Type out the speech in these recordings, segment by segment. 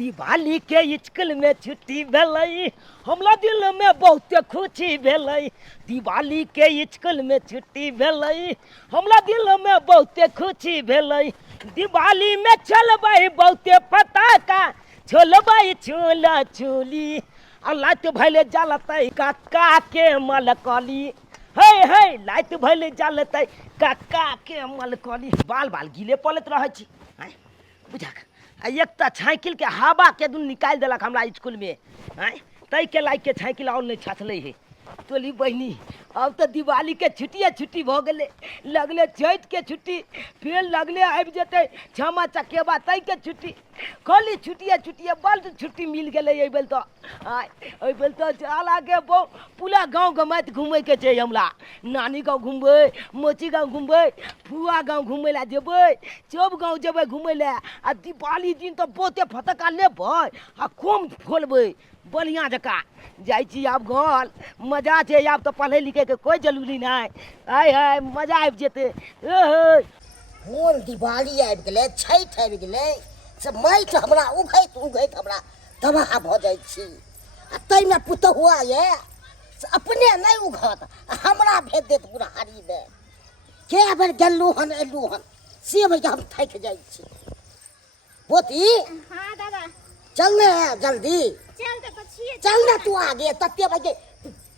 दिवाली के स्कूल में छुट्टी भेलै, हमरा दिल में बहुते खुशी भेलै। दिवाली के स्कूल में छुट्टी भेलै, हमरा दिल में बहुते खुशी भेलै। दिवाली में चलबै बहुते पटाखा, छोलबै छोला छोली, आ लाइट भैले जलतै काका के मलकली। हे हे लाइट भैले जलतै काका के मलकली। बाल बाल गिले पलैत रहै छी बुझा। एक तो साइकिल के हवा के दून निकाल दिलक हमरा स्कूल में। तै के लाइक के साइकिल और नहीं छथले है। तोली बहनी अब तो दिवाली के छुट्टी भ गेले, लगले चैत के छुट्टी, फिर लगले आबि जेतै छमा चकेबा तै के छुट्टी। खाली छुट्टिए बल्द छुट्टी मिल गेले। एहि बेल तो चला के पूरा गाँव गमाइत घूमे के छै हमरा। नानी गाँव घूमबै, मोची गाँव घूमबै, फुआ गाँव घूमे ला जेबै, सब गाँव जेबै घूमे ला। आ दिवाली दिन तो बहुते फटक्का लेबै आ खूब फोड़बै बढ़िया जका। जाइ छी आब घर, मजा छै आब तो पढ़े लिखे के कोई जरूरी नहीं। आय हाय मजा आबि जेतै। कोन दिवाली आबि गेलै, छठि आबि गेलै, से माटि हमरा उघैत हमरा तबाह भऽ जाइ छी। आ ताहिमे पुतहुआ ये से अपने नहीं उघत, हमरा भेज देत बुढ़ारीमे। के बेर गेलहुँ हन एलहुँ हन से भैया हम थाकि जाइ छी। पोती हाँ दादा चल ने जल्दी चल ना तू आगे तत्ते बजे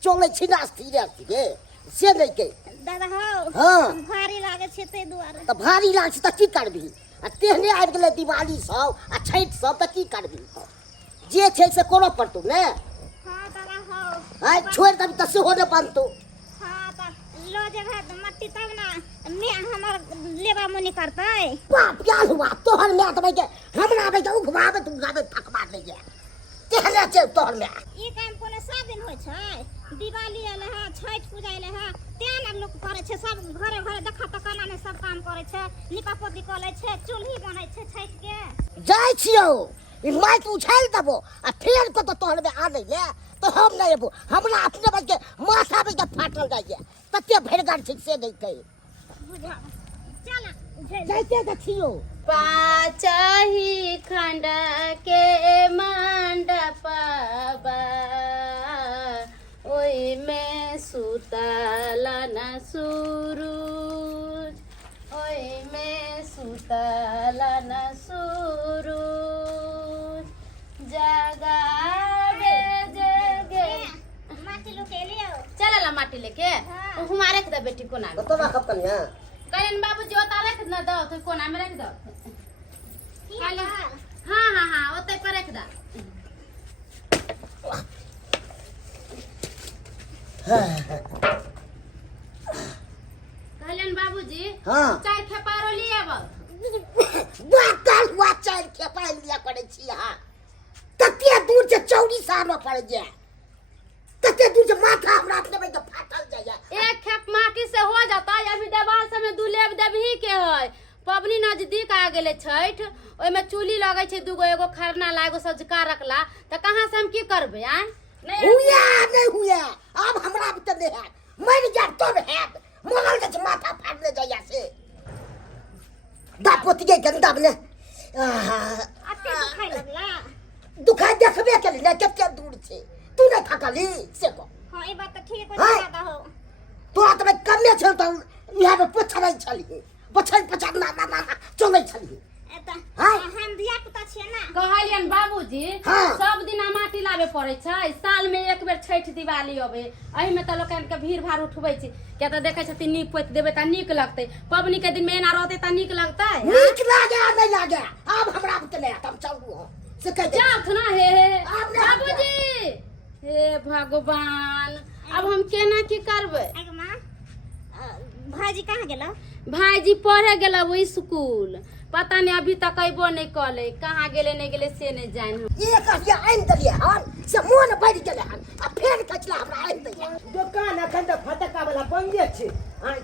चले छी नास्ती रे से नहीं के दादा हो। हाँ भारी लागे छै तै दुआरे। तो भारी लाग त की करबी? आ तेहने आबि गेलै दिवाली सब आ छठि सब त की करबी? जे छै से कोनो पड़तौ ने। हाँ दादा हो। आइ छोड़ देबी त सेहो ने बनतौ। हाँ त लो जेबै मट्टी तब ना मैं हमर लेबा मुनी करतै। बाप यार हुआ तोहर में त के हमरा बे उघबाबे तू गाबे फकबा ले जा। तेहने छै तोहर में। ई काम कोनो सब दिन होइ छै। दिवाली एले है, छठ पूजा एले है, तें ना लोग करे छै। सब घरे घरे देखा तकाना ने सब काम करे छै, निपा पोती करे छै, चूल्ही बनै छै छठ के। जाइ छियौ ई माइट उछाल देबो आ फेर को तो तोहर में आनै ले तो हम नहीं एबो। हमरा अपने बज के माथा पे फाटल जाइए तते भरगार ठीक से नहीं कही बुझा चल जाइते त छियौ। पाचही खंड के मंडपबा, ओई में सुतल न सूरज, ओई में सुतल न सूरज, जगावे जगे। माटी लुके लियो। चल ला माटी लेके। हाँ। हमारे के दे बेटी कोना तो ना खप कनिया कल्याण बाबूजी ओता रख न दो तो कोना में रख दो। हां हाँ हाँ ओते पर रख दा। कल्याण बाबूजी हाँ। चार खेपारो लिए अब बातल हुआ चार के पाई लिया पड़े छी। हां तते दूर से चौड़ी सानो पड़ जाए, तते दूर से माथा हमरा अपने में फाटल जाए। एक खेप माटी से हो जाता। अभी देवाल सब में दुलेब देबही के है। पबनी नजदीक आ गेले छठ, ओय में चूल्ही लगे छै दूगो, एगो खरना ला एगो सजका रखला त कहां से हम की करबे? आ नहीं हुआ अब हमरा त नहीं है मर जा तब है मोगल के माथा फाटने जाया से दापोती के गंदा बने अते दुखाई लगला। दुखाई देखबे के लिए कते दूर छे तू न थकली से को। हां ई बात त ठीक हो हाँ। दादा हो। तोरा त कन्ने छल त यहां पे पछड़ै छली पछड़ चलै छली। एता हाँ। हम दिया पुता छिए ना। कहलियन बाबूजी हाँ। सब दिन माटी लाबे पड़े छै, साल में एक बेर छठ दिवाली अबे। एही में त लोकन के भीड़ भाड़ उठबै छै, क्या त देखे छथि नीक पोत देबे त नीक लगतै। पबनी के दिन में एना रहते त नीक लगतै? नीक लागे नहीं लागे अब हमरा बतले हम चलू हो से कह दे। जात ना हे अब ना बाबूजी। हे भगवान अब हम केना की करबै? आगे मां भाजी कहां गेलो? भाईजी पढ़े गेला वो स्कूल, पता नहीं अभी तक अइबो नहीं कले। कहाँ गेले नहीं गेले से नहीं जान हम। ये कहिया आइन दलिए हम से मोन बढ़ गेले हन आ फेर कचला हमरा आइन दलिए। दुकान अखन तो फटक्का वाला बंदे छै।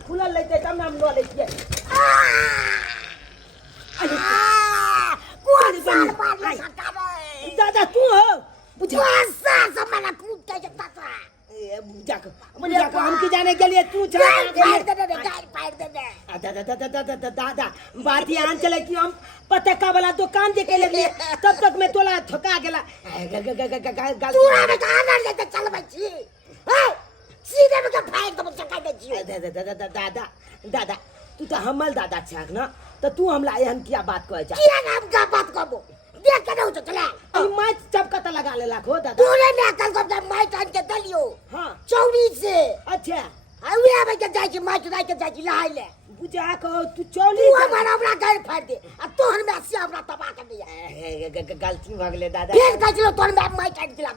खुलल रहते तब हम ल लेतिए। कौन साल बाद सकावे दादा तू हो बुझा कौन साल से मला कूद के दादा जाकर हम की जाने के लिए तू दादा बात यहाँ चले कि हम पटाखा वाला दुकान देखे लगे तब तक मैं तोला ठोका गेला तूरा में कहां ना लेते चलबै छी हे सीधे में के फाइल तो चका दे छी दादा तू तो हमल दादा छाक ना तो तू हमला एहन किया बात कहै छ किया नाम का बात करबो देख के दो तो चला ई माइक चपका त लगा लेला खो दादा तूने ना कल को माइक आन के दलियो हां चौड़ी से अच्छा आवे आवे के जाई छी माइक राई के जाई छी लहाई ले बुझा कहो तू चौली तू हमारा अपना घर फाड़ दे आ तोहर में से हमरा तबाह कर दिया गलती भ गेले दादा फिर कह तोहर में माइक आन दिला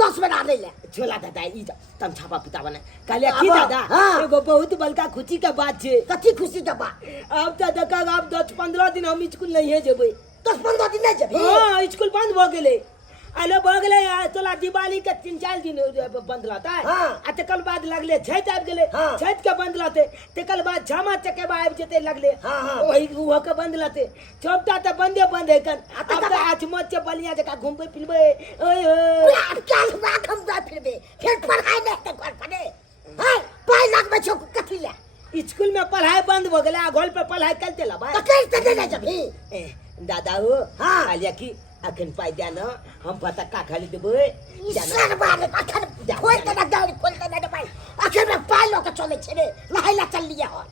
10 बना ले ले छोला दादा ई तम छापा पिता बने कहले की अब, दादा हाँ। एगो बहुत बड़का खुशी के बात छे कथी खुशी के बात अब तो देखा अब 10-15 दिन हम स्कूल नहीं जेबै 10-15 दिन नहीं जेबी हां स्कूल बंद भ गेले आलो भ गेले तोला दिवाली के 3-4 दिन बंद रहता हाँ। आ तकर बाद लगले छठ आबि गेले हाँ। छठ के बंद रहते तकर बाद छमा चकेबा आबि जेते लगले हाँ, हाँ। ओही वो के बंद रहते चौथा त बंद है कन अब त आज मत के बलिया जका घूमबे फिरबे ओए अब क्या बात हम जा फिर पढ़ाई नहीं तो घर पड़े हां 5 लाख बच्चों को कथी ले स्कूल में पढ़ाई बंद हो गेले आ घर पे पढ़ाई करते ला भाई तो कैसे नहीं जेबी दादा हो हाँ। आलिया की अखन पाई दे न हम पटक्का खाली देबै सर बार अखन खोल के ना गाड़ी खोल के ना भाई अखन में 5 लोग चले छे रे लहाइला चल लिया हो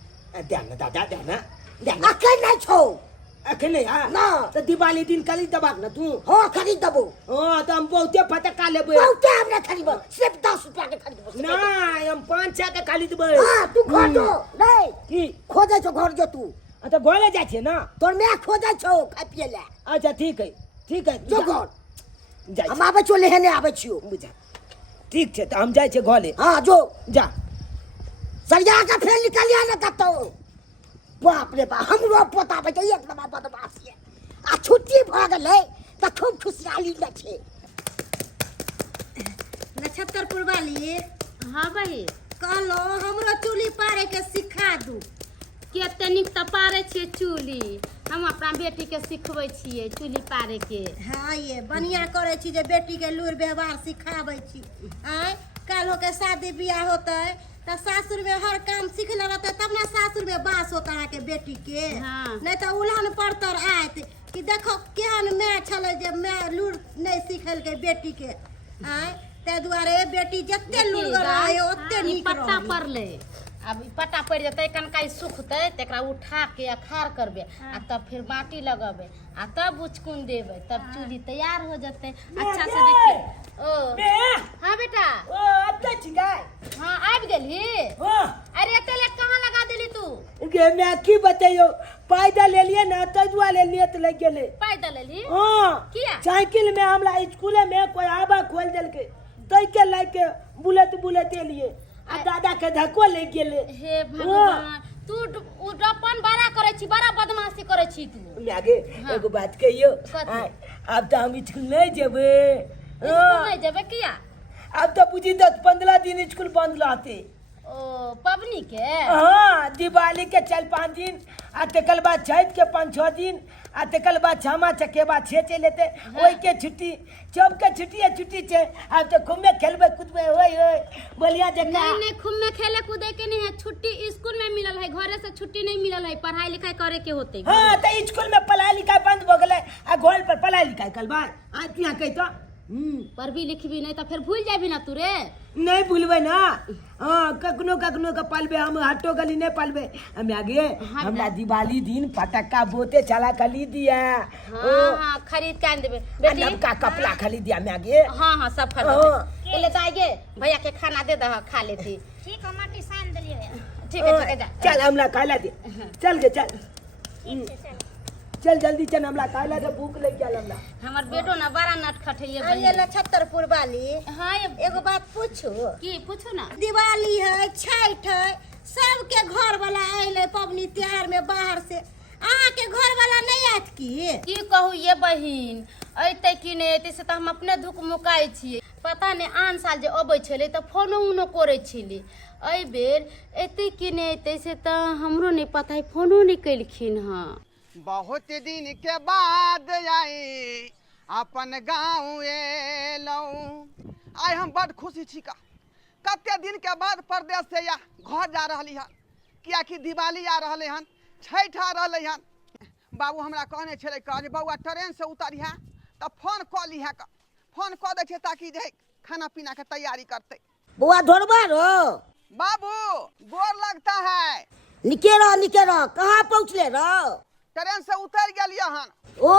देना दादा देना अखन नहीं छो अखन नहीं हां ना तो दिवाली दिन कली दबाक न तू हो खरीद दबो हां तो हम बहुते पटक्का लेबै बहुते हमने खरीदबो सिर्फ 10 रुपया के खरीदबो ना हम 5-6 के खाली देबै हां तू खोजो नहीं की खोजे छो घर जो तू तो घरे जाइ छै ना तोर मैं खोजे छो खा पिए ले अच्छा ठीक है जो घर जाइ हम आबे छो लेने आबे छियो बुझा ठीक छै तो हम जाइ छै घरे हां जो जा सरिया का फेर निकलिया ना कतो बाप रे बाप हमरो पोता बे एक नंबर बदमाश है आ छुट्टी भ गेलै त खूब खुशहाली ले छे नक्षत्रपुर वाली हाँ भाई कहलो हमरो चूल्ही पारे के सिखा दू कते नीक त पारे छियै चूल्ही हम अपना बेटी के सिखबै छियै चूल्ही पारे के हाँ ये बढ़िया करे छी जे बेटी के लूर व्यवहार सिखाबै छी आय काल्हो के शादी बियाह होते त सासुर में हर काम सीखले रहते तब ना सासुर में बास होता है के बेटी के हाँ। नहीं तो उल्हन पड़तर आयत कि देखो केहन मैं छले जे मैं लूर नहीं सिखल के बेटी के आय ते दुआरे बेटी जत्ते लूर रहे ओत्ते ई नीक पट्टा रहे पड़ले अब ई पट्टा पड़ जतै कनकाई सुखतै तेकरा उठा के अखाड़ करबे आ तब फिर माटी लगेबे आ तब उचकुन देबे तब चूल्ही तैयार हो जतै अच्छा से देखिए ओ बे हाँ बेटा ओ अत्ते छिकै हाँ आबि गेली हां अरे एते ले कहाँ लगा देली तू गे मैं की बतैयो पैदल लेलिए ना त दुआ लेलिए त लग गेले पैदल लेली हां किया साइकिल में हमरा स्कूल में कोई आबा खोल देलके तै के लाके बुलेट लिए आ दादा के धक्को ले गेले हे भगवान तू अपन बड़ा करे छी बड़ा बदमाशी करे छी तू लागे हाँ। एगो बात कहियो कथी? आय, अब तो हम स्कूल नहीं जेबे स्कूल नहीं जेबे किया अब तो बुझी 10-15 दिन स्कूल बंद रहते ओ पबनी के हाँ दिवाली के 4-5 दिन आ तकर बाद छठ के 5-6 दिन आ तकर बाद छमा चकेबा 6 चल लेते ओई के छुट्टी जब के छुट्टी छे अब तो घूमे खेलबे कूदबे ओए बोलिया जका नहीं नहीं खूब में खेले कूदे के नहीं है छुट्टी स्कूल में मिलल है घरे से छुट्टी नहीं मिलल है पढ़ाई लिखाई करे के होते हाँ तो स्कूल में पढ़ाई लिखाई बंद हो गए आ घर पर पढ़ाई लिखाई कल बार आज यहाँ कही तो पढ़बी लिखबी नहीं तो फिर भूल जाबी ना तू रे नहीं भूलबे ना हाँ कखनो का पालबे हम हटो गली नहीं पालबे हम आगे हमरा दिवाली दिन पटाखा बोते चला खरीद दिया हाँ खरीद के आन देबे बेटी का कपड़ा खरीद दिया मैं आगे हाँ सब खरीद ले जाएगे भैया के खाना दे दह खा लेती ठीक है माटी सान देलिए ठीक है जा चल हमरा खाला दे चल गे चल ठीक है चल चल जल्दी चल हमरा खाला दे भूख लग गया हमरा हमर बेटो ना बड़ा नटखट है ये ये बहिन। नक्षत्रपुर वाली हाँ ये एगो बात पूछू की पूछो ना दिवाली है छठ है सबके घर वाला आइले पबनी त्योहार में बाहर से अहाँ के घर वाला नहीं आत की कहू ये बहिन अइते कि नहीं अइते से तो हम अपने धुक मुकाई छियै पता नहीं आन साल जे अबै छलै तो फोनो उनो करे छली एहि बेर अइते कि नहीं अइते से तो हमरो नहीं पता है फोनो नहीं कैलखिन हाँ बहुत दिन के बाद आई अपन गाँव एलौं आइ हम बड़ खुशी छी का कते दिन के बाद परदेश से या घर जा रहली हन कियाकि दिवाली आ रहले हन छठ आ रहले हन बाबू हमरा कहने छले कह जे बौआ ट्रेन से उतरिहा तब फोन कऽ ली है फोन कऽ दै छै ताकि जे खाना पीना के तैयारी करते। बुआ धोरबा रो बाबू गोर लगता है। निके रहो कहाँ पहुँचले रहो? ट्रेन से उतर गेलियै हन। ओ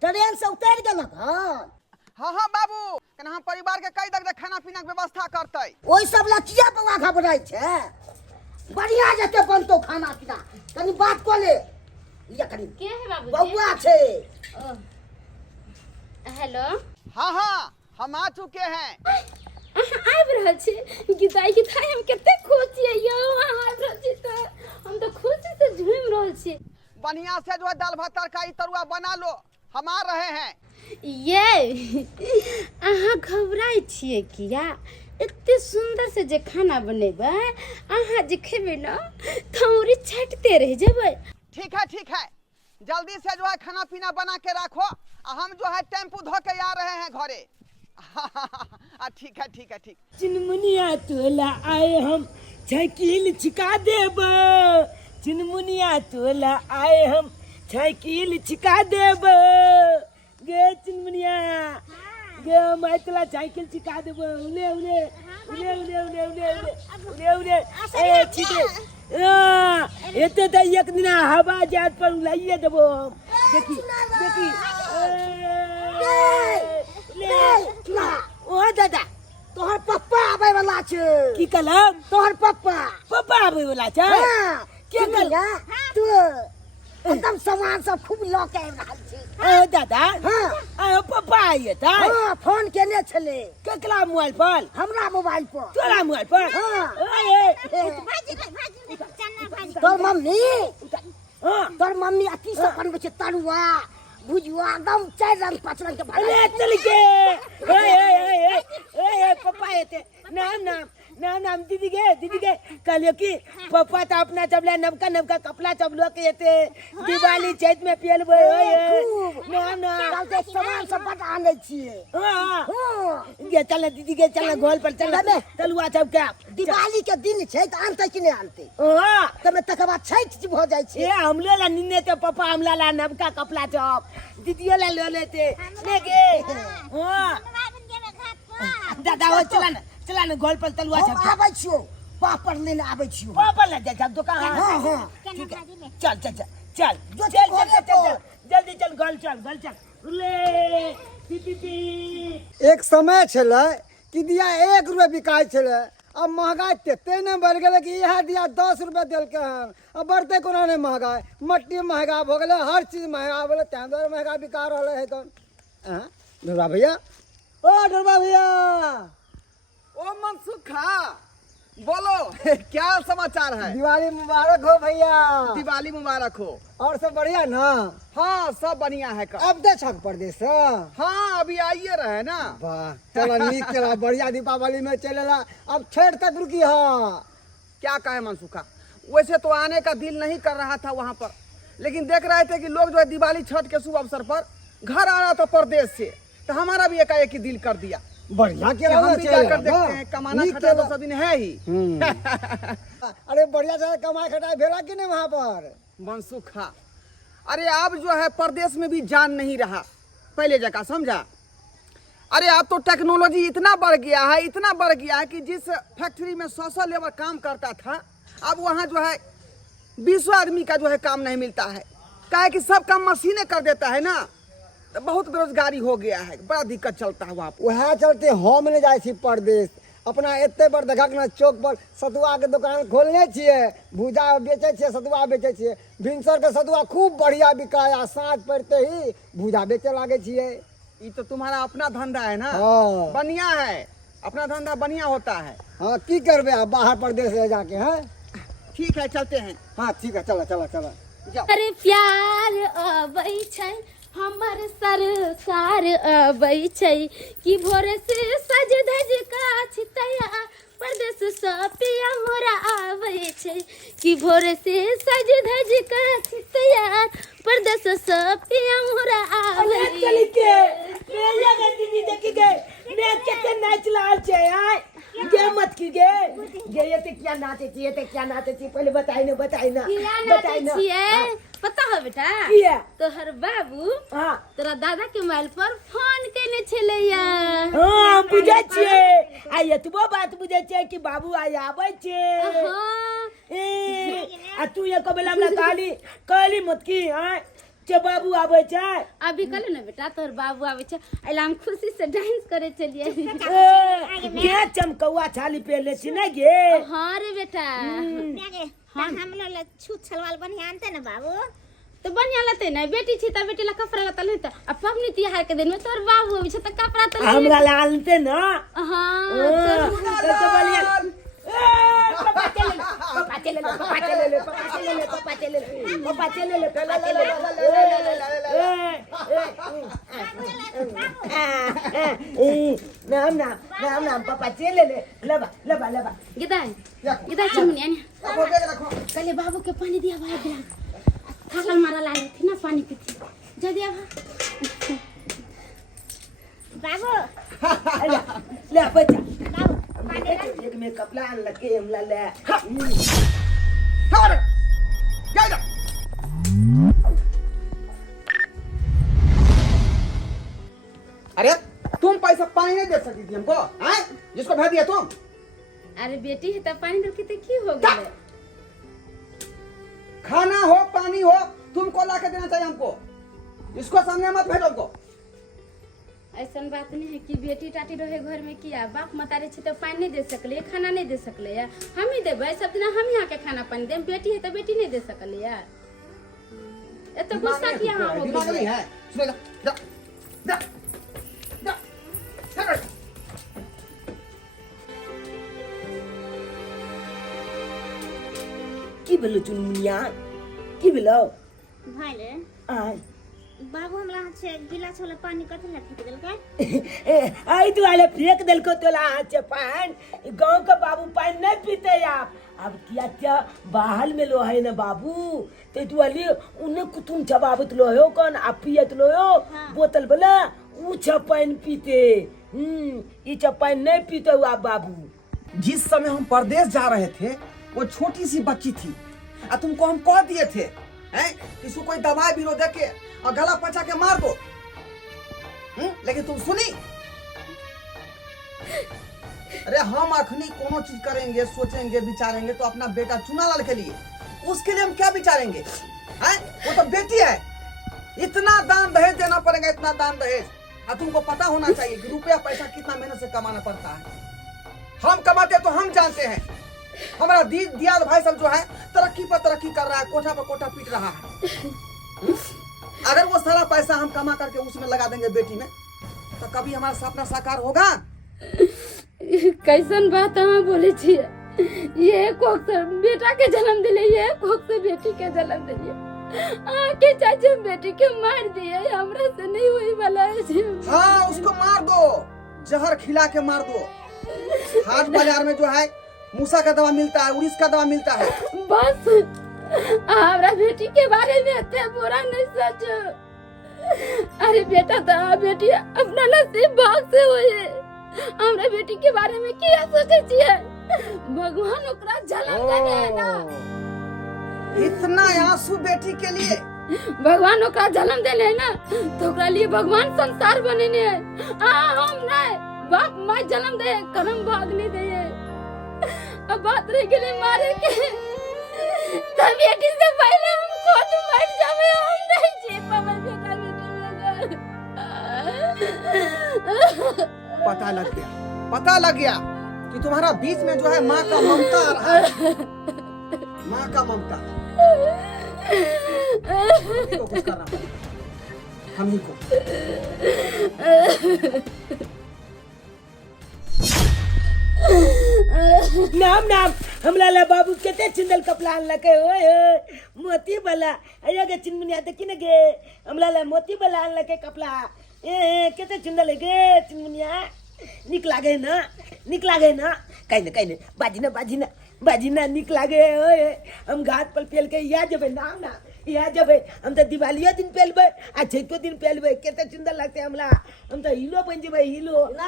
ट्रेन से उतर गेलक हन? हाँ हाँ बाबू कना हम परिवार के कई दे खाना पीना के व्यवस्था करते। ओइ सब लचिया बउआ घबराई छै। बढ़िया जते बनतो खाना पीना। कनी बात को ले ये कनी के है बाबूजी? बउआ छै। हेलो हाँ हाँ हम आ चुके हैं। आबि रहल छी गीताई हम कते खुश छियै यौ। अहाँ आबि रहल छी तऽ हम तऽ खुशी से झूम रहल छी। बढ़िया से जो है दाल भात तरकारी तरुआ बना लो हम आ रहे हैं। ये अहाँ घबराई छियै किया? एते सुंदर से जे खाना बनेबै अहाँ जे खेबै ना थौरी छटते रह जेबै। ठीक है जल्दी से जो है खाना पीना बना के रखो। हम जो है टेम्पू धो के आ रहे हैं घरे। ठीक है। चिनमुनिया तोला आए हम साइकिल छिका देब। चिनमुनिया तोला आए हम साइकिल छिका देब। गे चिनमुनिया गे मैं तोला साइकिल छिका देब। उले उले उले उले उले उले उले उले ए छिके एते त एक दिन हवा जात पर उलाइए देबो। देखी ओ दादा तोहर पप्पा आबै वाला छै। की कलम? तोहर पप्पा आबै वाला छै। के कहला तू एकदम सामान सब खूब ल के आबि रहल छी। ओ दादा हाँ पप्पा आइए था। हाँ फोन केने छले। केकरा मोबाइल पर? हमरा मोबाइल पर। तोरा मोबाइल पर? हाँ भाजी चन्ना भाजी तोर मम्मी हाँ तोर मम्मी अति से बनबै छै तरुआ भुजुआ एकदम 4 रंग 5 रंग के अरे भाजी। चल के ए पप्पा एते नाम दीदी के कहलियो कि पप्पा तो अपना चबला नवका कपड़ा चबलो के एते दिवाली चैत में पियलबे। कल के सामान सब बट आनै छिए। हां गे चल दीदी के चल गोल पर चल चलुआ सब के दिवाली के दिन छै त आनतै कि नै आनतै? हां तमे तकर बाद छठ भ जाइ छै। ए हमले ला निन्ने ते पप्पा हमला ला नवका कपड़ा चप दीदियो ला ले लेते ले गे। हां दादा हो चला ना गोल पर तलुआ हम सब आबै छियो पापड़ लेने आबै छियो। पापा ले जा सब दुकान। हां ठीक है चल जल्दी चल गोल चल ले पी। एक समय छलै कि दिया 1 रुपया बिकाय छलै। अब महंगाई तते ने बढ़ गेलै कि यह दिया 10 रुपया देलकै हन। अब बढ़ते कोना नहीं महंगाई मट्टी महंगा हो गए हर चीज महंगा हो गए तैं द्वारा महंगा बिका रहा है। ढोलबा भैया ओ ढोलबा भैया ओ मनसुखा बोलो क्या समाचार है? दिवाली मुबारक हो भैया। दिवाली मुबारक हो। और सब बढ़िया ना? हाँ सब बढ़िया है का। अब दे छक परदेश से? हाँ अभी आइए रहे ना। वाह चलो नीक चला बढ़िया दीपावली में चलेला। अब छठ तक रुकी हाँ। क्या कहे मनसुखा वैसे तो आने का दिल नहीं कर रहा था वहाँ पर लेकिन देख रहे थे कि लोग जो है दिवाली छठ के शुभ अवसर पर घर आ रहा था परदेश से तो हमारा भी एकाएक ही दिल कर दिया बढ़िया कि हम भी जाकर देखते हैं। कमाना खटा तो सब दिन है ही। अरे बढ़िया से कमाई खटाई भेला कि नहीं वहाँ पर? मनसुखा अरे अब जो है परदेश में भी जान नहीं रहा पहले जगह समझा। अरे अब तो टेक्नोलॉजी इतना बढ़ गया है कि जिस फैक्ट्री में 100 लेबर काम करता था अब वहाँ जो है 20 आदमी का जो है काम नहीं मिलता है। क्या कि सब काम मशीनें कर देता है ना तो बहुत बेरोजगारी हो गया है बड़ा दिक्कत चलता है वहाँ पर। वह चलते हम ले जाए परदेश अपना एते बड़ देखक ना चौक पर सतुआ के दुकान खोलने छिए भूजा बेचे छिए सतुआ बेचे छिए भिनसर के सतुआ खूब बढ़िया बिकाया साँझ पड़ते ही भूजा बेचे लागे छिए। ये तो तुम्हारा अपना धंधा है ना। हाँ। बढ़िया है अपना धंधा बढ़िया होता है। हाँ की करबे आप बाहर प्रदेश ले जाके हैं। ठीक है चलते हैं। हाँ ठीक है चला चला चला जाओ। अरे प्यार अबै छै हमर सरकार अबै छै कि भोरे से सज धज का छितैया परदेश से पिया मोरा आबै छै कि भोरे से सज धज का छितैया परदेश से पिया मोरा आबै चल के ले जा दीदी देखी गए मैं केते नाच लाल छे आय गे मत की गे ये ते क्या नाचे छी, ये ते क्या नाचे छी, पहले बताई ना किया बताई ना। नाचे छिए पता है बेटा किया तोहर बाबू हां तोरा दादा के मोबाइल पर फोन केने छलैया। हां बुझै छियै आ एतबो बात बुझै छियै कि बाबू आइ आबै छै। हाँ आ तू ये कबेला हमरा कहली मत की हां जे बाबू आबै छै। अभी कहले ना बेटा तोहर बाबू आवे छै एला हम खुशी से डांस करे चलिए। के चमकौआ छाली पे ले छी ना गे। हाँ रे बेटा हम लोग छूत छलवाल बढ़िया आनते ना बाबू। तो बढ़िया लगते ना बेटी छी त बेटी ला कपड़ा लता नहीं त अब पबनी तिहार के दिन में तोहर बाबू आवे छै त कपड़ा त हमरा लालते ना। हाँ तो बोलिए पापा चले नाम पापा चले ले लबा गिदाई चुमनी कल बाबू के पानी दिया भाई दिया थकल मारा लागे थी ना पानी पीती जा दिया बाबू ले बच्चा बाबू एक में कपड़ा आन लगे हमला ले अरे तुम पैसा पानी नहीं दे सकती थी हमको, हैं? जिसको भेज दिया तुम। अरे बेटी है तब पानी दे के की हो गया। खाना हो पानी हो तुमको ला के देना चाहिए हमको, इसको सामने मत भेजो हमको। ऐसा बात नहीं है कि बेटी टाटी रहे घर में किया बाप मतारे छे तो पानी नहीं दे सकले खाना नहीं दे सकले या हम ही देबे सब दिन हम यहाँ के खाना पानी देम बेटी है तो बेटी नहीं दे सकले या ए तो गुस्सा किया हम हो दिमाग नहीं है सुनेगा जा जा जा जा की भेलो चुनमुनिया की भेलो भाईले आय बाबू हमरा से गिलास वाला पानी कथि ला फेंक देलकै। आई तू आले फेंक देलको तोला हाथ से पानी गांव का बाबू पानी नहीं पीते आप अब किया क्या बाहर में लो है ना बाबू तो तू आली उन्हें कुतुम जवाबत लो हो कौन आप पियत लो हो बोतल बोला ऊ पानी पीते ये पानी नहीं पीते हो आप बाबू। जिस समय हम परदेश जा रहे थे वो छोटी सी बच्ची थी और तुमको हम कह दिए थे हैं इसको कोई दवाई बीरो दे के और गला पचा के मार दो, लेकिन तुम सुनी। अरे हम अखनी कोनो चीज करेंगे सोचेंगे विचारेंगे तो अपना बेटा चुनालाल के लिए, उसके लिए हम क्या विचारेंगे हैं? वो तो बेटी है, इतना दान दहेज देना पड़ेगा, इतना दान दहेज। और तुमको पता होना चाहिए कि रुपया पैसा कितना मेहनत से कमाना पड़ता है। हम कमाते तो हम जानते हैं। हमारा दियाद भाई सब जो है तरक्की पर तरक्की कर रहा है, कोठा पर कोठा पीट रहा है। अगर वो सारा पैसा हम कमा करके उसमें लगा देंगे बेटी में तो कभी हमारा सपना साकार होगा? कैसन बात हम बोले छिए ये कोख से बेटा के जन्म दिले ये कोख से बेटी के जन्म दिले आके चाचा बेटी के मार दिए हमरा से नहीं हुई वाला है। हाँ उसको मार दो, जहर खिला के मार दो। हाट बाजार में जो है मूसा का दवा मिलता है, उड़ीस का दवा मिलता है। बस हमरा बेटी के बारे में इतना बुरा नहीं सोचो। अरे बेटा तो बेटी अपना नसीब भाग से हुए हमरा बेटी के बारे में क्या सोचे छिए भगवान ओकरा जन्म देने है ना। इतना आंसू बेटी के लिए भगवान ओकरा जन्म देने है ना तो ओकरा लिए भगवान संसार बनेने है। हम नहीं बाप माँ जन्म दे कर्म भाग नहीं दे। अब बात रह गई मारे के तब बेटी से पहले हम खुद मर जावे हम नहीं जी पावे बेटा बेटी। पता लग गया कि तुम्हारा बीच में जो है माँ का ममता आ रहा है, माँ का ममता। हम को कुछ करना पड़ेगा, हम ही को। नाम हमला ला बाबू केते चिंदल कपला लके ओए मोती वाला अया के चिनमुनिया देखि न गे हमला ला मोती वाला लके कपला केते चिंदल गे चिनमुनिया निक लागे ना कहीं बाजी ना निक लागे ओए हम घाट पर पेल के या जबे नाम ना या जबे हम तो दिवालिया दिन पेलबे आ छैतो दिन पेलबे केते चिंदल लगते हमला हम तो हिलो बन जबे हिलो ना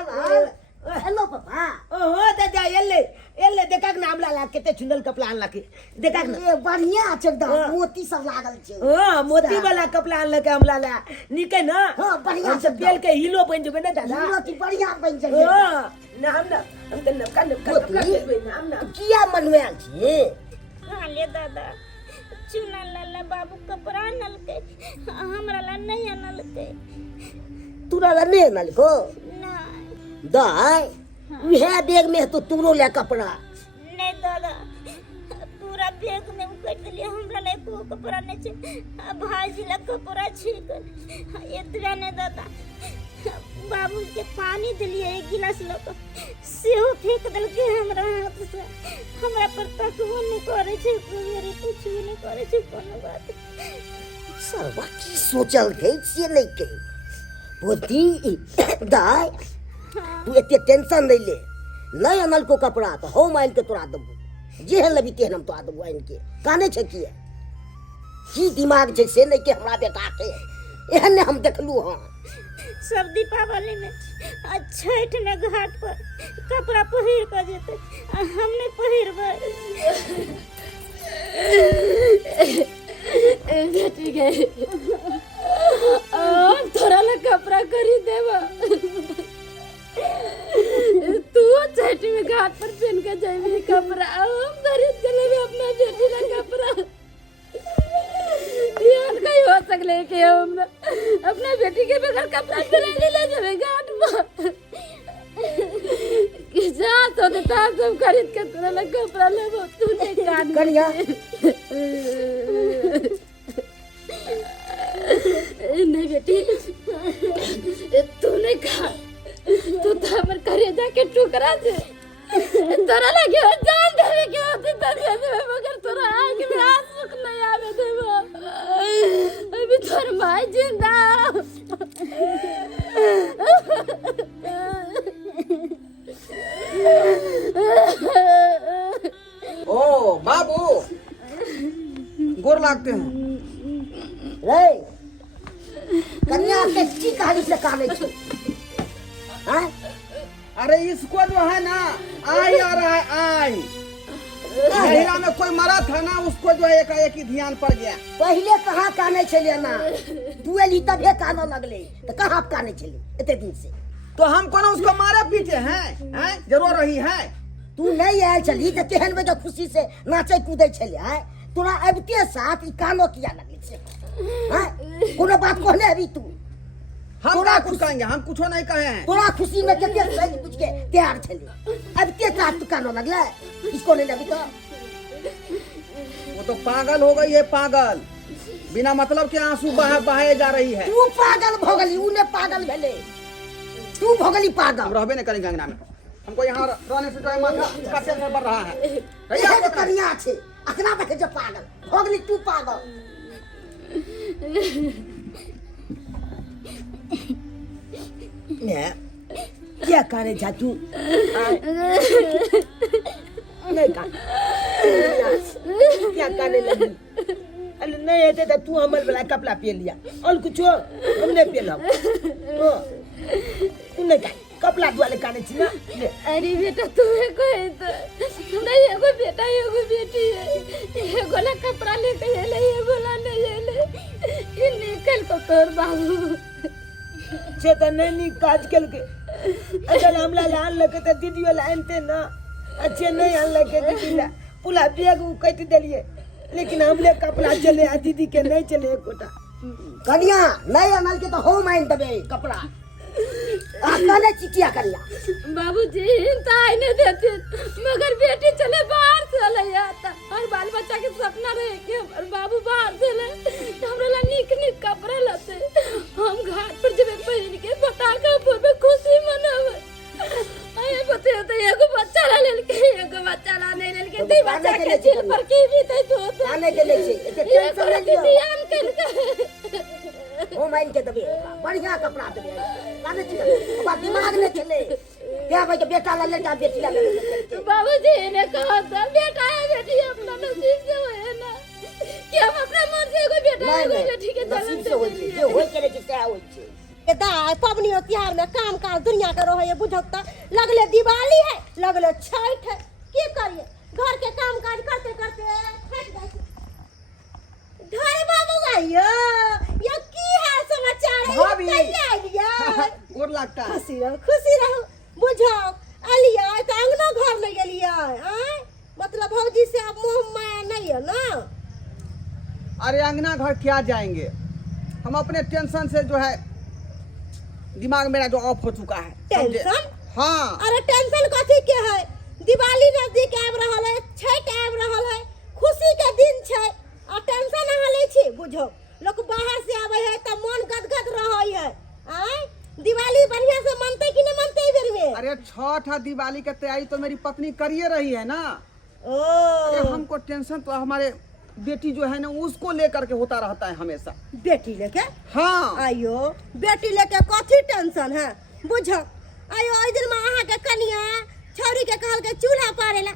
हेलो पापा ओहो दादा एले देखा के नाम ला केते चुंदल कपड़ा आनला के देखा के ये बढ़िया छै एकदम मोती सब लागल छै हां मोती वाला कपड़ा आनला के हमला ला निके ना हां बढ़िया हम सब बेल के हीरो बन जेबे ना दादा मोती बढ़िया बन जाए हां ना हम कपड़ा लेबे नाम ना किया मनवेल छी हाँ ले दादा चुना लाला बाबू कपड़ा नलके हमरा ला नहीं नलके तोरा ला नहीं नल को नहीं दाई उहे बैग में तो तोरो ले कपड़ा नहीं दादा पूरा बैग में उकट दिलिए हमरा ला एको कपड़ा नहीं छे भाजी ला कपड़ा छिक एतबे नहीं दादा बाबू के पानी दिलिए एक गिलास लोग सेहो फेंक देलके हमरा हाथ से हमरा पर तकबो नहीं करे छे मेरे कुछ नहीं करे छे कोनो बात सरवा की सोचल है से नहीं के बोती दाई तू एते टेंशन नहीं ले नहीं अनल को कपड़ा तो हम आइन के तोरा देबो जेहन लबी तेहन हम तोरा देबो आइन के काने छै की दिमाग छै से नहीं के हमरा बेटा के एहन ने हम देखलू हां सब दीपावली में छठ में घाट पर कपड़ा पहिर कर जेते हम नहीं पहिरबै बेटी गए थोड़ा ला कपड़ा खरीद देबा तू छठ में घाट पर पहन के जाबी कपड़ा हम खरीद के लेबे अपना बेटी ला कपड़ा यार कहीं हो सकले कि हम अपना बेटी के बगैर कपड़ा पहना ले जाबे घाट पर कि जा तो देता सब खरीद के तोरा ला कपड़ा लेबो तू नहीं कान कनिया नहीं बेटी तू नहीं खा तू तो हमर करेजा के टुकड़ा दे तोरा लगे जान देवे के होती त दे देवे मगर तोरा आंख में आंसू नहीं आवे देबो अभी तोर माई जिंदा ओ बाबू गोर लागते हैं रे कन्या के की कहानी से काने छी हैं अरे इसको जो है ना आई आ रहा है आई महिला में कोई मरा था ना उसको जो है एकाएक ही ध्यान पड़ गया पहले कहाँ काने छलिए ना तू एली तबे कानो लगले तो कहाँ काने छली एते दिन से तो हम कोनो उसको मारे पीटे हैं जरूर रही है तू नहीं आयल छली तो केहन में जो खुशी से नाचे कूदे छले हैं तोरा अबते साथ ई कानो किया लगले छे हैं कोनो बात कहले अभी तू हम तोरा कुछ कहेंगे हम कुछ नहीं कहे हैं तोरा खुशी में केते सही पूछ के तैयार छली अबते साथ तू कानो लगले इसको नहीं लगी तो वो तो पागल हो गई है पागल बिना मतलब के आंसू बहाए जा रही है तू पागल भोगली उने पागल भेले तू भोगली पागल हम रहबे नहीं करेंगे अंगना में हमको यहाँ रहने से जो है माथा का टेंशन बढ़ रहा है ये तो कन्या छे अखना बैठे जो पागल भोगली तू पागल ने क्या करे जा तू नहीं का क्या करने लगी अरे नहीं है तो तू हमर वाला कपड़ा पहन लिया और कुछ हमने पहना तू नहीं का कपड़ा दुआले काने छी ना अरे बेटा तुम्हें कोई तो हमरा एगो बेटा एगो बेटी है एगो ला कपड़ा लेके एले एगो ला नहीं एले इ निकल को तोर बाबू से तो नहीं काज कल के अगर हमला लान लगे तो दीदी वाला आनते ना अच्छे नहीं आन लगे दीदी ला पूरा बैग कट दिलिए लेकिन हमले कपड़ा चले आ दीदी के नहीं चले एक गोटा कन्या नहीं अनल के तो होम आइन दबे कपड़ा आने चिटिया करिया बाबूजी हिंता आने देते मगर बेटी चले बाहर चले आता और बाल बच्चा के सपना रहे कि हमार बाबू बाहर चले हमरा ला निक निक कपड़ा लाते हम घाट पर जब पहन के पटाखा फोड़े खुशी मनावे आए बते तो एगो बच्चा ला लेल के एगो बच्चा ला नहीं लेल के ती बच्चा के दिल पर की भी तै तो आने के लिए एते टेंशन ले लियो ध्यान कर होम आइन के दबे बढ़िया कपड़ा दबे काने छी अब दिमाग में चले क्या भाई बेटा ला ले जा बेटी ला ले बाबूजी ने कहा था बेटा है बेटी अपना नसीब से होए ना कि हम अपना मन से कोई बेटा है कोई बेटी के जन्म से होई छे जे होई करे छै से होई छे के दाय पबनी और त्योहार में काम काज दुनिया के रहे बुझक त लगले दिवाली है लगले छठ है की करिए घर के काम काज करते करते थक जाए ढाई बाबू आइयो ये की है समाचार है भाभी। कैसे आइलिया गोर लगता है। खुशी रहो बुझो अलिया त अंगना घर में गेलिया हैं मतलब भौजी से अब मोह माया नहीं है ना अरे अंगना घर क्या जाएंगे, हम अपने टेंशन से जो है दिमाग मेरा जो ऑफ हो चुका है। समझे? टेंशन हाँ अरे टेंशन कथी के है दिवाली नजदीक आब रहल है छठ आब रहल है खुशी के दिन छै आ टेंशन अहाँ लै छी बुझो लोग बाहर से आवे है त मन गदगद रहै है आय दिवाली बढ़िया से मनते कि नहीं मनते ई बेर में अरे छठ और दिवाली की तैयारी तो मेरी पत्नी करिए रही है ना। ओ अरे हमको टेंशन तो हमारे बेटी जो है ना उसको लेकर के होता रहता है हमेशा। बेटी लेके हाँ आयो बेटी लेके कथी टेंशन है बुझो आयो ओइ दिन में अहाँ के कनिया छौरी के कहल के चूल्हा पारेला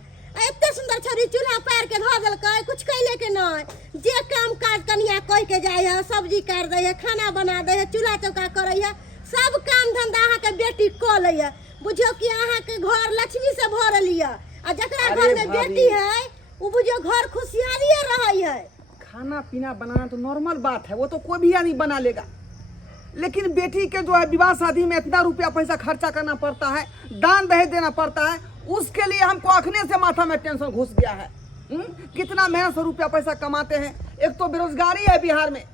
एते सुंदर छौरी चूल्हा पार के धऽ देलकै कुछ कैले के नहीं जे काम काज कनिया कह के जाय है सब्जी काट दे है खाना बना दे है चूल्हा चौका करे है सब काम धंधा अहाँ के बेटी क ले है बुझो कि अहाँ के घर लक्ष्मी से भरल है आ जकरा अरे घर में भाभी। बेटी है वो बुझो घर खुशहाली रही है खाना पीना बनाना तो नॉर्मल बात है, वो तो कोई भी आदमी बना लेगा, लेकिन बेटी के जो है विवाह शादी में इतना रुपया पैसा खर्चा करना पड़ता है, दान दहेज देना पड़ता है, उसके लिए हमको अखने से माथा में टेंशन घुस गया है। कितना मेहनत से रुपया पैसा कमाते हैं, एक तो बेरोजगारी है बिहार में,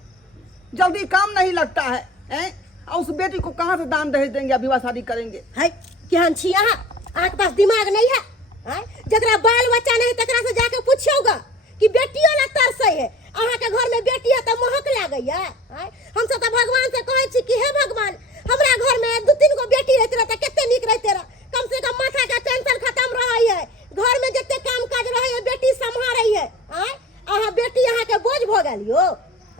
जल्दी काम नहीं लगता है, हैं? और उस बेटी को कहाँ से दान दहेज देंगे, विवाह शादी करेंगे? है केहन छी अहाँ के पास दिमाग नहीं है हैं जकरा बाल बच्चा नहीं तकरा से जाके पूछियोगा कि बेटियों ला तरसै है अहाँ के घर में बेटी है त महक लागैया हैं हम सब त भगवान से कहै छी कि हे भगवान हमरा घर में 2-3 गो बेटी रहते रह त केते नीक रहते रह कम से कम माथा के टेंशन खत्म रहै है घर में जते काम काज रहै है बेटी संभारै है हैं अहाँ बेटी अहाँ के बोझ भ गेलियो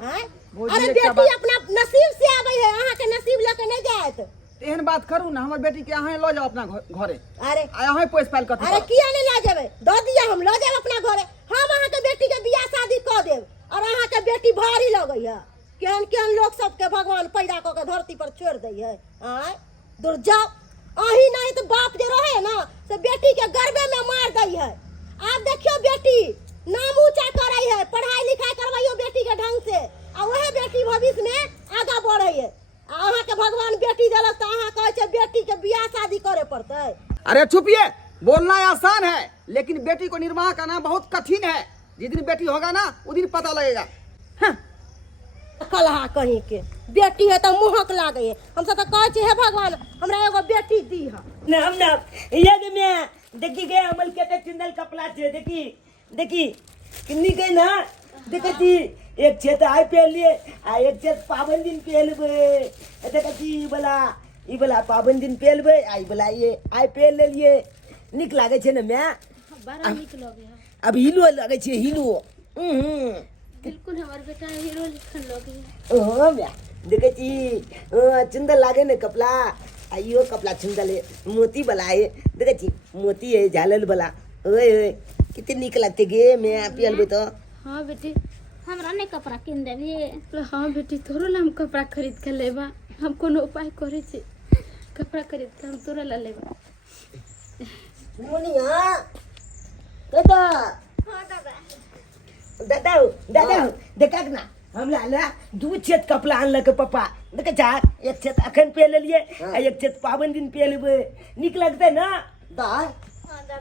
हैं अरे बेटी अपना नसीब से आबै है अहाँ के नसीब लेके नहीं जात एहन बात करू ना, हमर बेटी के अहाँ लो जाओ अपना घरे, अरे अहाँ पोस पाल कथी अरे किया नहीं ला जाबे दो दिया हम ला जाब अपना घरे हम अहाँ के बेटी के बियाह शादी क देब और अहाँ के बेटी भारी लगै है केहन केहन लोग सब के भगवान पैदा क के धरती पर छोड़ दै है आय दूर जाओ अही नहीं तो बाप जे रहे ना से बेटी के गर्भे में मार दै है आप देखियो बेटी नाम ऊंचा करे है पढ़ाई लिखाई करवाइयो बेटी के ढंग से आ वह बेटी भविष्य में आगा बढ़े है अहाँ के भगवान बेटी देलक त अहाँ कहै छै बेटी के बियाह शादी करे पड़तै अरे चुपिए, बोलना आसान है लेकिन बेटी को निर्वाह करना बहुत कठिन है। जिस दिन बेटी होगा ना उस दिन पता लगेगा। कलहा कहीं के बेटी है तो मुहक लागे है हम सब तो कहै छी हे भगवान हमरा एगो बेटी दी है ना हम ना ये में देखी गए अमल के चिंदल कपड़ा छे देखी देखी किन्नी गई ना देखती एक छेत आइ पहले आ एक छेत पावन दिन पहलबे देखती ई वाला पावन दिन पहलबे आई वाला ये आइ पहल लेलिए निक लागे छे ना मैं बड़ा निक लगे है अब हिलो लागे छे हिलो बिल्कुल हमार बेटा हीरो लिखन लगे है ओहो मैं देखती चिंदल लागे ने कपड़ा आइयो कपड़ा चिंदल है मोती वाला है देखती मोती है झालल वाला ओए ओए कितने निक लगते गे मैं पहलबे तो हाँ बेटी हमरा ने कपड़ा किन देबी हाँ बेटी तोरो ला हम कपड़ा खरीद के लेबा हम कोनो उपाय करे छी कपड़ा खरीद के हम तोरा ला लेबा मोनिया दादा हां दादा दादा देखा ना हम ला 2 छेत कपड़ा अनलक पापा देखे जा एक छेत अखन पे ले लिए आ एक छेत पावन दिन पे लेबे निक लगते ना दा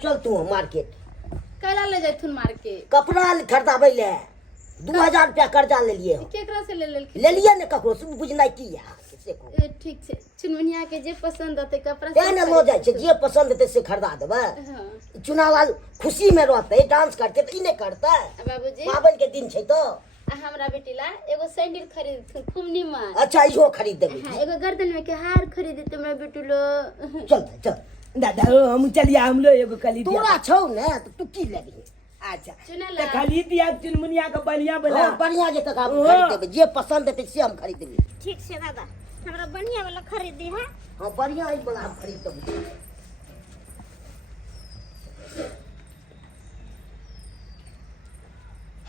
चल तू मार्केट कला ले जाथुन मार के कपड़ा खरीदाबे ले 2000 रुपया कर्जा ले लिए केकरा से ले ले लिए ने ककरो से बुझनाइ की है किसे को ए ठीक छे चुनमुनिया के जे पसंद होते कपड़ा ते ने लो जाय छे जे पसंद हेते से खरीदा देबे हां चुनाव वाल खुशी में रहते डांस करते तो ई नहीं करता बाबूजी पावन के दिन छे तो हमरा बेटी ला एगो सैंडल खरीद खूब निमन अच्छा इहो खरीद देबे हां एगो गर्दन में के हार खरीद तो मैं बेटू लो चल चल दादा हम चलिए हम लोग एगो कली तोरा छौ ने तो तू की लेबी अच्छा चुना तो ला खाली दिया चुनमुनिया का बढ़िया बना हां बढ़िया जे तक हम खरीद देबे जे पसंद हेते से हम खरीद देबे ठीक से दादा हमरा बढ़िया वाला खरीद दी है हां बढ़िया ही वाला हम खरीद देबे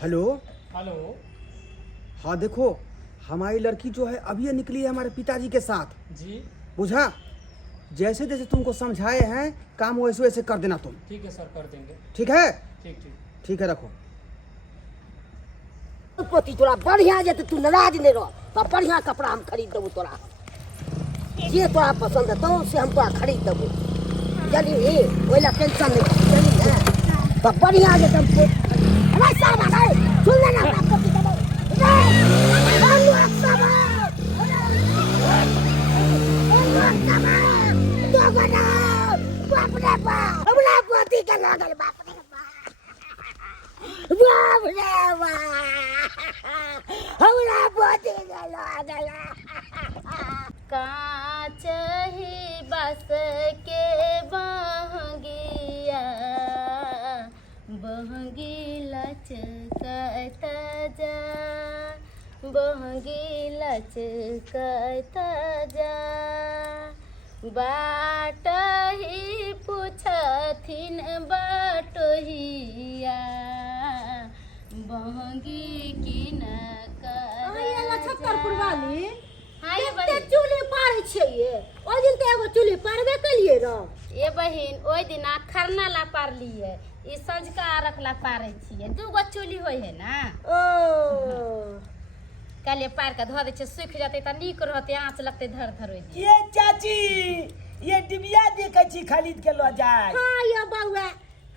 हेलो हाँ देखो हमारी लड़की जो है अभी ये निकली है हमारे पिताजी के साथ। जी बुझा? जैसे जैसे तुमको समझाए हैं काम वैसे वैसे कर देना तुम। ठीक है सर, कर देंगे। ठीक है? ठीक ठीक। ठीक है, रखो। पोती तोरा बढ़िया जे तू नाराज नहीं रह, तो बढ़िया कपड़ा हम खरीद देबू तोरा। जे तोरा पसंद है तो से हम तोरा खरीद देबू। जल्दी ओइ ला टेंशन नहीं जल्दी तो बढ़िया जे तुम अरे साहब अरे सुन ले ना पोती देबू। अरे साहब तो बना बाप रे बाप हमरा पोती के लागल बाप रे बाप रे बाप हमरा पोती के लागल। कांच ही बस के बहंगिया बहंगी लचकत जा बहंगी लचकत जा बाट ही पूछथिन बटोहिया बहंगी किन कर छत्तरपुर वाली हाँ ये ते बहिन चूल्ही पारै छियै। ओइ दिन ते एगो चूल्ही पारबे कलियै र। ये बहिन ओइ दिना खरना ला पारलिए ई संझका रखला पारै छियै। दूगो चूल्ही होय है ना ओ काले पार के धो दे छै सूख जते त नीक रहते आंच लगते धर धर होय। ये चाची ये डिबिया देखे छी खरीद के लो जाए। हाँ ये बउआ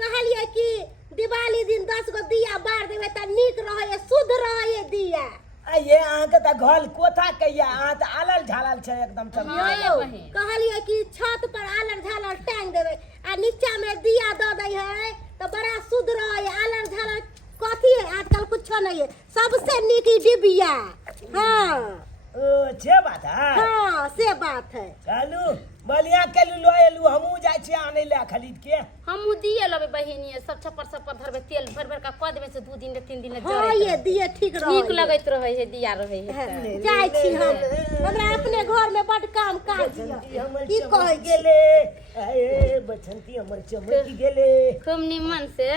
कहलिए कि दिवाली दिन 10 गो दिया बार देबे त नीक रहय, शुद्ध रहय दिया। आ ये अहाँ के त घर कोठा के या अहाँ त आलल झालल छै एकदम हाँ ये चमक। बहिन कहलिए कि छत पर आलर झालर टांग देबे आ नीचा में दिया द दई है तो बड़ा शुद्ध रहय। आलर झालर कथी है आजकल कुछ नहीं है, सबसे नीक ई डिबिया। हाँ ओ छे बात है। हाँ से बात है। चलू बलिया के लो एलू हमहू जाय छी आने ले खरीद के। हमहू दिए लबे बहिनी सब छप्पर धरबे तेल भर भर का क देबे से 2 दिन 3 दिन हाँ ये दिए ठीक रहय। नीक लगैत रहै है दिया रहै है। जाय छी हम हमरा अपने घर में बड़ काम काज है। हमर की चमक कहै गेले ए बसंती हमर चमक गेले। खूब निमन से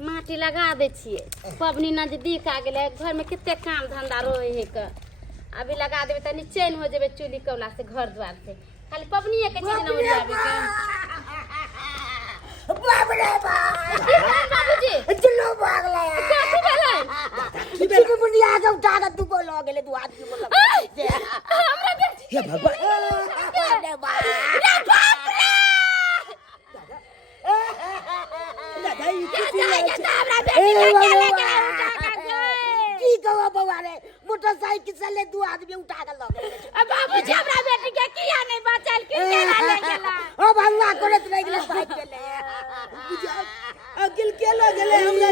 माटी लगा दे छिए। पबनी नजदीक आ गेले घर में कितने काम धंधा रहै है क अभी लगा देबे तनी चैन हो जेबे चूल्ही कौला से घर द्वार से खाली पबनी के चीज न हो जाबे के। बाप रे बाप बाबूजी चलो भागला कथी भेलै किसी को बुनिया के उठा के तू को लो गेले तू आदमी बोल हमरा बेटी हे भगवान अरे बाप दादा ई की हमरा बेटी के लेके उठा के की कहो बउआ रे मोटरसाइकिल से ले दू आदमी उठा के लो गेले। बाबूजी हमरा बेटी के किया नहीं बचल के ले गेला। ओ भगवा करत रह गेले भाग गेले। अकिल के लो गेले हमरा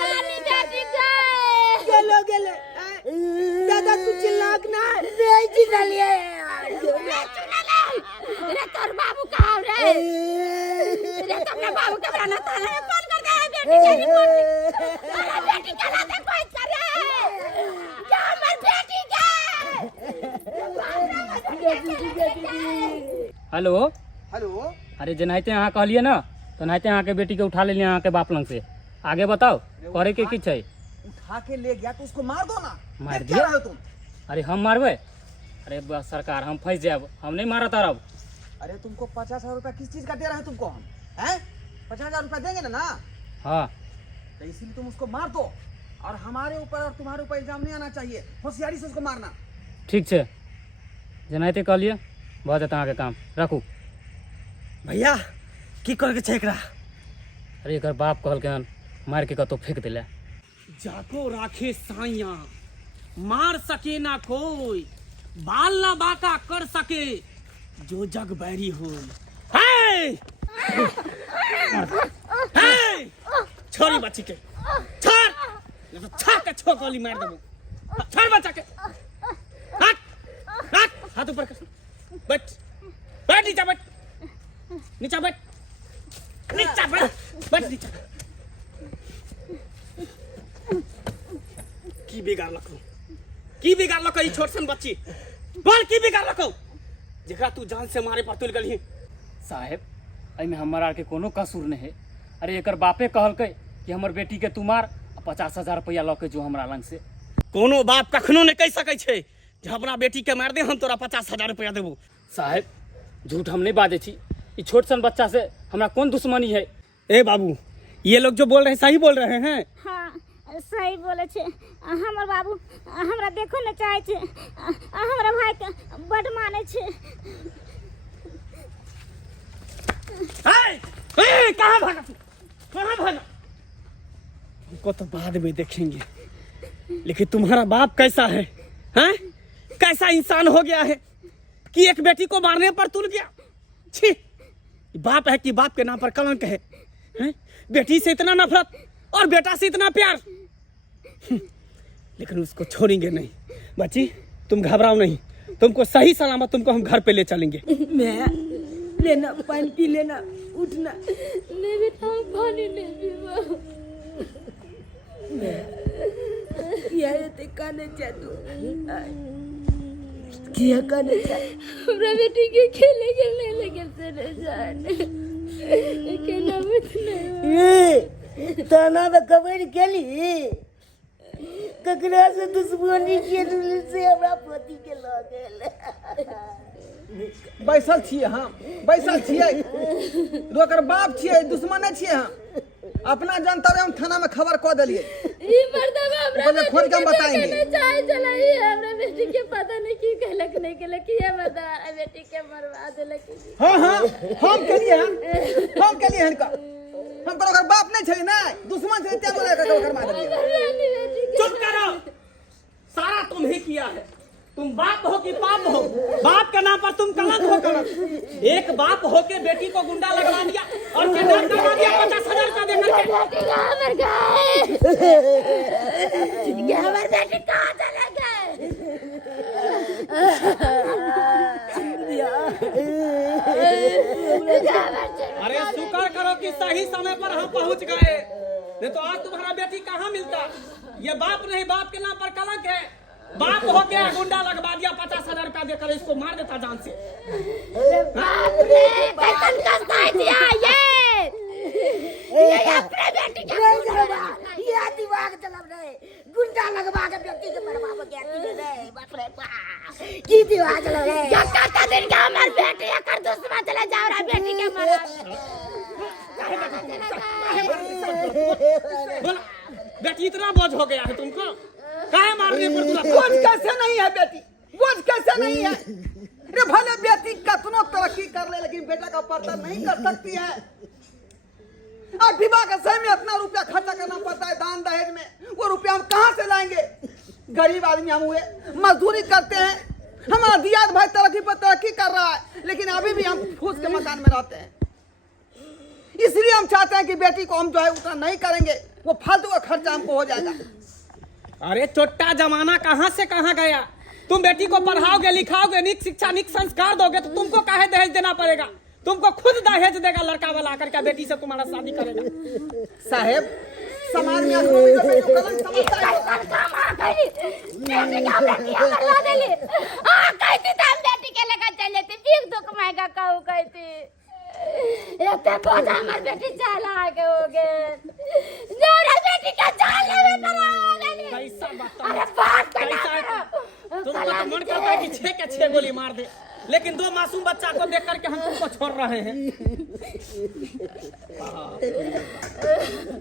रानी बेटी गए के लो गेले। दादा तू चिल्लाक ना नहीं चिल्लिए रे तोर बाबू कहाँ रे रे तुमने बाबू के बना थाने में फोन कर दे बेटी के रिपोर्ट मेरा बेटी के नाते कोई करे क्या हमर बेटी के। Hello hello. अरे जेनाहिते अहाँ कहलिए ना तेनाहिते अहाँ के बेटी के उठा लेलिए अहाँ के बाप लंग से। आगे बताओ करे के की छै। उठा के ले गया तो उसको मार दो ना। मार क्या दिया? रहे हो तुम? अरे हम मारबे? अरे बस सरकार हम फंस जाब, हम नहीं मारत अब। अरे तुमको 50,000 रुपया किस चीज का दे रहे हैं तुमको हम? हैं? 50,000 रुपया देंगे ना? हाँ तो इसीलिए तुम उसको मार दो और हमारे ऊपर और तुम्हारे ऊपर इल्जाम नहीं आना चाहिए। होशियारी से उसको मारना। ठीक छै जेनाहिते कहलिए भऽ जेतै अहाँके काम। रखू भैया की करे के छै एकरा। अरे एकर बाप कहलकै हन मार के कतौ फेंक दिले। जाको राखे साइया मार सके ना कोई बाल ना बाका कर सके जो जग बैरी हो। छोरी बच्ची के छोड़ नहीं तो छाक के छोकली मार देबो। छोड़ बच्चा के हाथ हाथ हाथ ऊपर कर बैठ बैठ नीचे बैठ नीचे बैठ नीचे बैठ बैठ नीचे। की बिगाड़ लको की बिगाड़ लको ई छोट सन बच्ची बोल की बिगाड़ लको जेकरा तू जान से मारे पर तुल गली। साहेब एहिमे हमर आर के कोनो कसूर नहीं है। अरे एकर बापे कहलकै कि हमर बेटी के तू मार 50,000 रुपया लऽ के जो हमरा लंग से। कोनो बाप कखनो नहीं कह सकै छै जे हमरा बेटी के मार दे हम तोरा 50,000 रुपया देबो। साहब झूठ हम नहीं बाजे छी, ई छोट सन बच्चा से हमरा कौन दुश्मनी है? ए बाबू, ये लोग जो बोल रहे हैं सही बोल रहे हैं? हाँ सही बोले छे। हमर बाबू हमरा देखो न चाहे छे, हमरा भाई के बड माने छे। कहाँ भागा तू? कहाँ भागा? हमको तो बाद में देखेंगे, लेकिन तुम्हारा बाप कैसा है? हैं? कैसा इंसान हो गया है कि एक बेटी को मारने पर तुल गया? छी, बाप है कि बाप के नाम पर कलंक है? हैं? बेटी से इतना नफरत और बेटा से इतना प्यार, लेकिन उसको छोड़ेंगे नहीं। बच्ची तुम घबराओ नहीं, तुमको सही सलामत तुमको हम घर पे ले चलेंगे। मैं लेना पानी पी लेना, उठना। नहीं बेटा हम पानी नहीं पीवा। यह ते काने जादू किया काने जा हमरा बेटी के खेले लगे से न जाने के नाम ए तना तो कबर केली ककरा से दुश्मनी के से हमरा पति के ल गेल। बैसल छिए हम, बैसल छिए, ओकर बाप छिए, दुश्मन छिए हम। अपना जनता हम थाना में खबर कह दिलिए, ई मर्दवा हमरा ओकरे खोज के हम बताएंगे। चाय चलाई हमरा बेटी के पता नहीं की कहलक नहीं कहलक कि ये मर्दवा बेटी के मरवा देलक। हाँ हाँ हम केलिए हैं, हम केलिए हैं का। हम कोनो ओकर बाप नहीं छली ना, दुश्मन से त्या बोले के ओकर मार दिए। चुप करो, सारा तुम ही किया है। तुम बाप हो कि पाप हो, बाप के नाम पर तुम कलंक हो। कलंक एक बाप हो के बेटी को गुंडा लगवा दिया और किडनैप करवा दिया 50,000 रुपया देकर के। हमर गाय हमर बेटी कहाँ चले गए? अरे शुक्र करो कि सही समय पर हम पहुंच गए, नहीं तो आज तुम्हारा बेटी कहाँ मिलता। ये बाप नहीं, बाप के नाम पर कलंक है। बाप हो गया गुंडा लगवा दिया, 50,000 रुपया देकर इसको मार देता जान से। बाप रे कैसन कसाई दिया ये अपने बेटी के ये दिमाग चलब रे, गुंडा लगवा के बेटी के मरवा के रे। बाप रे बाप की दिमाग चलब रे। कत्ता दिन का हमर बेटी एकर दुश्मन चले जाओ रे बेटी के मरवा। बोला बेटी इतना बोझ हो गया है तुमको, काहे मारने पर तुला? बोझ कैसे नहीं है बेटी, बोझ कैसे नहीं है? रे भले बेटी कतनो तरक्की कर ले, लेकिन बेटा का पर्दा नहीं कर सकती है। आज विवाह के समय में इतना रुपया खर्चा करना पड़ता है दान दहेज में, वो रुपया हम कहाँ से लाएंगे? गरीब आदमी हम हुए, मजदूरी करते हैं। हमारा दियाद भाई तरक्की पर तरक्की कर रहा है, लेकिन अभी भी हम फूस के मकान में रहते हैं। इसलिए हम चाहते हैं कि बेटी को हम जो है उतना नहीं करेंगे, वो फालतू का खर्चा हमको हो जाएगा। अरे चोट्टा जमाना कहाँ से कहाँ गया। तुम बेटी को पढ़ाओगे लिखाओगे, निक शिक्षा निक संस्कार दोगे तो तुमको काहे दहेज देना पड़ेगा? तुमको खुद दहेज देगा लड़का वाला आकर के, बेटी से तुम्हारा शादी करेगा। साहेब समाज में कलंक समझता है। बेटी का बेटी हमर ला देली। कहती त हम बेटी के लेकर चल जेती, भीख दुख मांगा कहू कहती। एते बोझ हमर बेटी चला के हो गेल। जोरा बेटी का जान लेवे पड़ा हो गेली। कैसा बात? अरे बात कैसा है? तुमको तो मन करता है कि 6 के 6 गोली मार दे, लेकिन 2 मासूम बच्चा को देख करके हम तुमको छोड़ रहे हैं।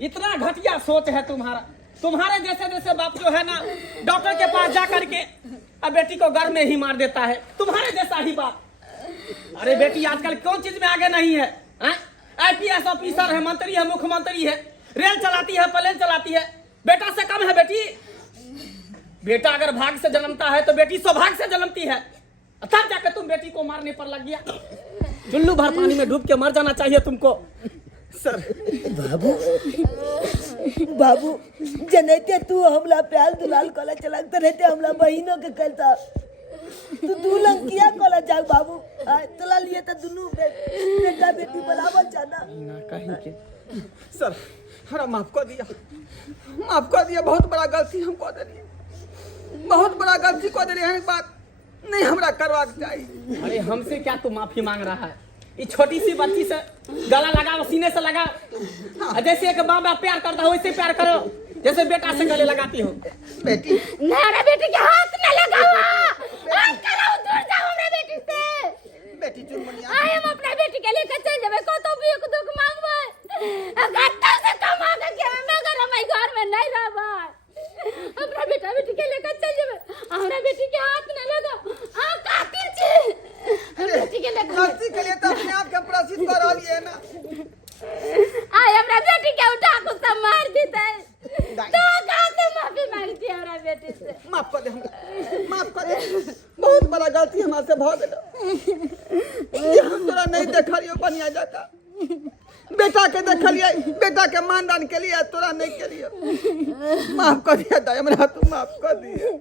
इतना घटिया सोच है तुम्हारा। तुम्हारे जैसे जैसे बाप जो है ना, डॉक्टर के पास जा करके अब बेटी को घर में ही मार देता है, तुम्हारे जैसा ही बाप। अरे बेटी आजकल कौन चीज में आगे नहीं है? IPS ऑफिसर है, मंत्री है, मुख्यमंत्री है, रेल चलाती है, प्लेन चलाती है। बेटा से कम है बेटी? बेटा अगर भाग से जन्मता है तो बेटी सौभाग्य से जन्मती है, तब जाकर तुम बेटी को मारने पर लग गया। चुल्लू भर पानी में डूब के मर जाना चाहिए तुमको। सर बाबू बाबू जनते तू हमला प्यार दुलाल कला चलाते रहते, हमला बहिनों के कहता तू दुल्हन किया कला जाओ बाबू। तोला लिए तो दुनू बेटा बेटी बराबर जाना। कहीं के सर हमारा माफ कर दिया, माफ कर दिया। बहुत बड़ा गलती हम कर दिए, बहुत बड़ा गलती कर दिए हैं। बात नहीं हमरा करवा चाहिए। अरे हमसे क्या तू माफी मांग रहा है? ये छोटी सी बच्ची से गला लगाओ, सीने से लगाओ। जैसे एक बाप प्यार करता हो वैसे प्यार करो। जैसे बेटा से गले लगाती हो। बेटी मेरा बेटी के हाथ न लगाओ, हाथ कराओ, दूर जाओ हमरा बेटी से। बेटी चुनमुनिया आए हम अपना बेटी के लिए चल जाबे, कतो भी एक दुख मांगबे, गत्ता से कमा के मगर हम घर में नहीं रहबे। हमरा बेटी के लेकर चल जाबे, हमरा बेटी के हाथ न लगाओ, आ कातिल छी। बेटी के लेकर गलती के लिए तो अपने आप के प्रसिद्ध कर रही है ना। आए हमरा बेटी के उठा को सब मार देते, तो गाते माफी मांगती है हमरा बेटी से। माफ कर दे हमरा, माफ कर दे, बहुत बड़ा गलती हमारे से भ गेल। ये हम तोरा नहीं देखलियो बनिया जाता, बेटा के देखलिए, बेटा के मानदान के लिए, तोरा नहीं के लिए। माफ कर दिया दाई हमरा, तू माफ कर दिए,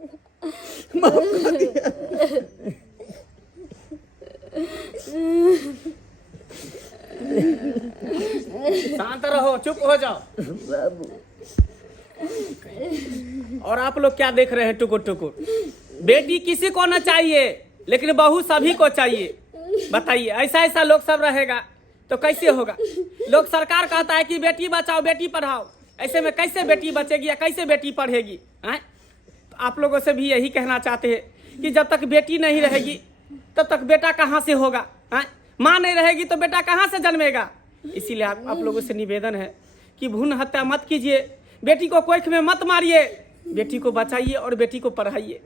माफ कर दिया। शांत रहो, चुप हो जाओ। और आप लोग क्या देख रहे हैं टुकुर टुकुर? बेटी किसी को न चाहिए, लेकिन बहू सभी को चाहिए। बताइए, ऐसा ऐसा लोग सब रहेगा तो कैसे होगा? लोग सरकार कहता है कि बेटी बचाओ बेटी पढ़ाओ, ऐसे में कैसे बेटी बचेगी या कैसे बेटी पढ़ेगी? हैं? तो आप लोगों से भी यही कहना चाहते हैं कि जब तक बेटी नहीं रहेगी तब तक बेटा कहाँ से होगा? हैं? माँ नहीं रहेगी तो बेटा कहाँ से जन्मेगा? इसीलिए आप लोगों से निवेदन है कि भ्रूण हत्या मत कीजिए, बेटी को कोख में मत मारिए, बेटी को बचाइए और बेटी को पढ़ाइए।